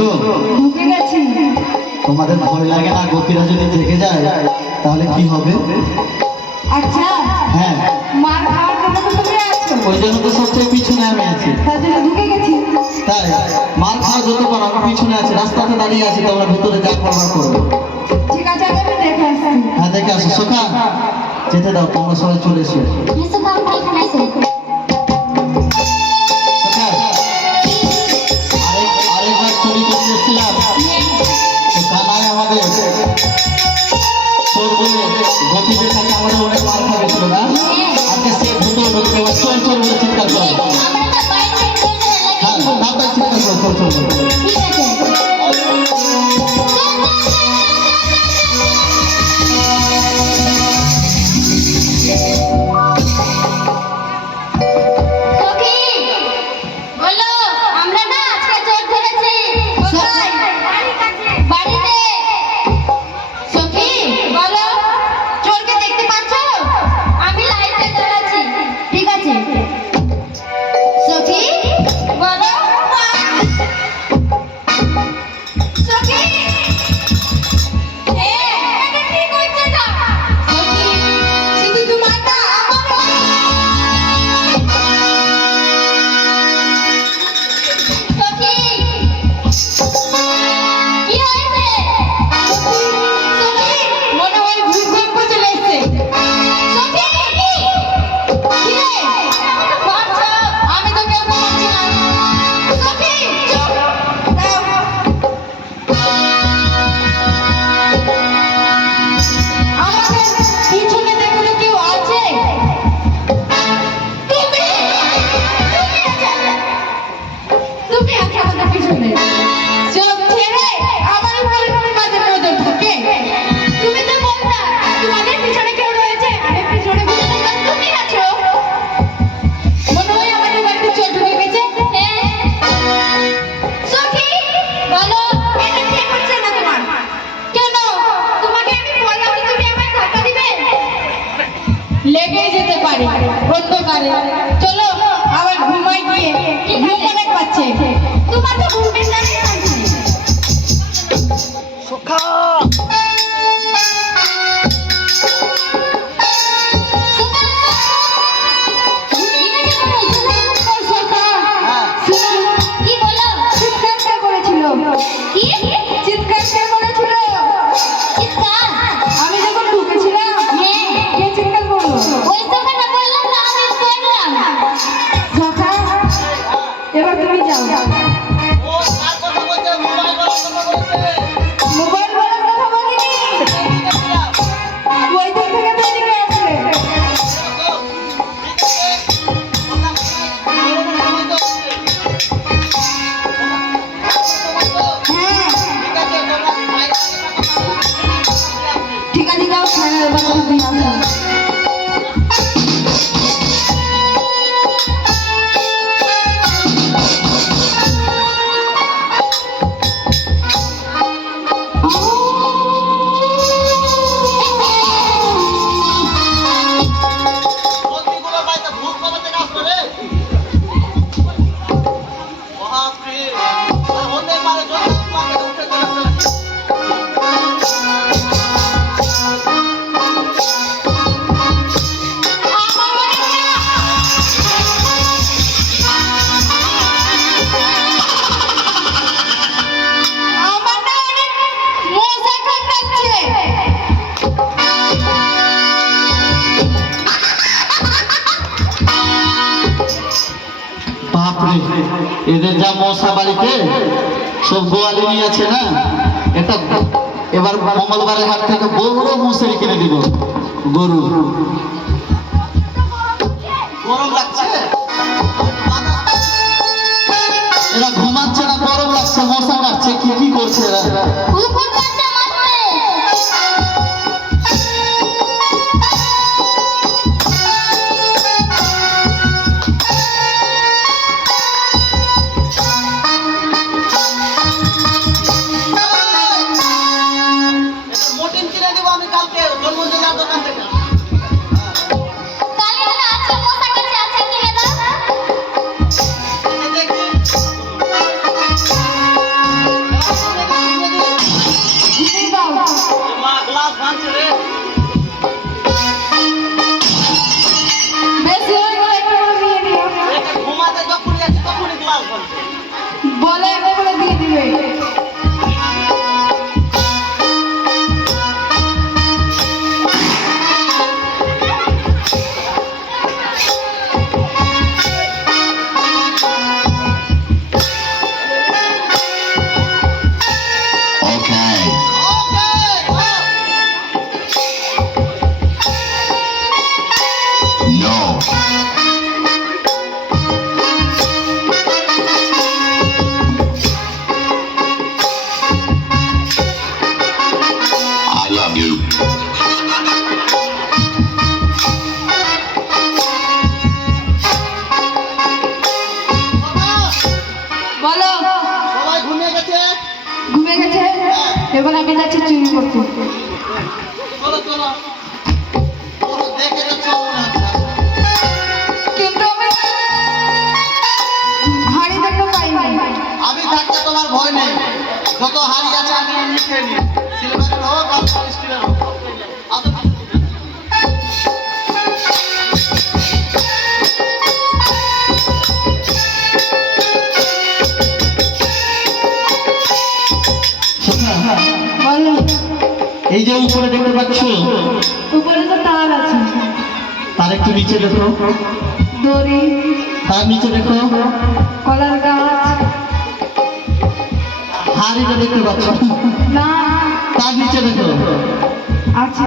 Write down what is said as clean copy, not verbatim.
ঢুকেছো? ঢুকে গেছি। তোমাদের ভয় লাগে না গোপীরা যদি জেগে যায় তাহলে কি হবে? আচ্ছা, হ্যাঁ, মার খাওয়ার জন্য তো তুমি আছো, ওই জন্য তো সবচেয়ে পিছনে আমি আছি। তার জন্য ঢুকে গেছি। তাই মার খাওয়া যত পারো, আমি পিছনে আছি, রাস্তাতে দাঁড়িয়ে আছি, তোমরা ভিতরে যা করবার করো। ঠিক আছে, আগে আমি দেখে আসছি। হ্যাঁ, দেখে আসো। সোখা, যেতে দাও, তোমরা সবাই চলে এসো। সোখা, আরেকবার চুরি করতে এসেছিলাম, তো কানায় আমাদের চোর বলে গোপীদের কাছে আমাদের অনেক মার খাবেছিল না? আজকে সে ভিতরে ঢুকে এবার চোর চোর বলে চিৎকার করে। হ্যাঁ, তাড়াতাড়ি চিৎকার করো, চোর চোর বলে। লেগে যেতে পারে অন্ধকারে। চলো আবার ঘুমাই গিয়ে, ঘুম অনেক পাচ্ছে। তোমার তো ঘুমের নামই শান্তি নেই। সোখা, এবার তুমি যাও। মোবাইল বলার কথা বলিনি, ওই দিক থেকে তো এদিকে আসলে। ঠিক আছে, যাও, খানার ব্যাপারে দিয়ে আসো। এদের যা মশা বাড়িতে সব গোয়ালি নিয়ে আছে না, একটা এবার মঙ্গলবারের হাট থেকে বড় মশারি কিনে দিব। গরু গরম লাগছে, এরা ঘুমাচ্ছে না, গরম লাগছে, মশা কাটছে, কি কি করছে এরা? no. I love you. বলো সবাই ঘুমিয়ে গেছে। ঘুমিয়ে গেছে এবার আমি যাচ্ছি চুরি করতে চলো চলো, ওরা দেখে তো চল না। কিন্তু আমি হাড়ি দেখতে পাইনি আমি থাকতে তোমার ভয় নেই, যত হাড়ি আছে আমি এমনি খেয়ে নিই, সিলভারের হোক আর স্টিলের হোক। আসো, বলো এই যে উপরে দেখতে পাচ্ছ, উপরে তো তার আছে তার একটু নিচে দেখো, দড়ি তার নিচে দেখো, কলার গাছ হাড়িটা দেখতে পাচ্ছ, না তার নিচে দেখো। আছে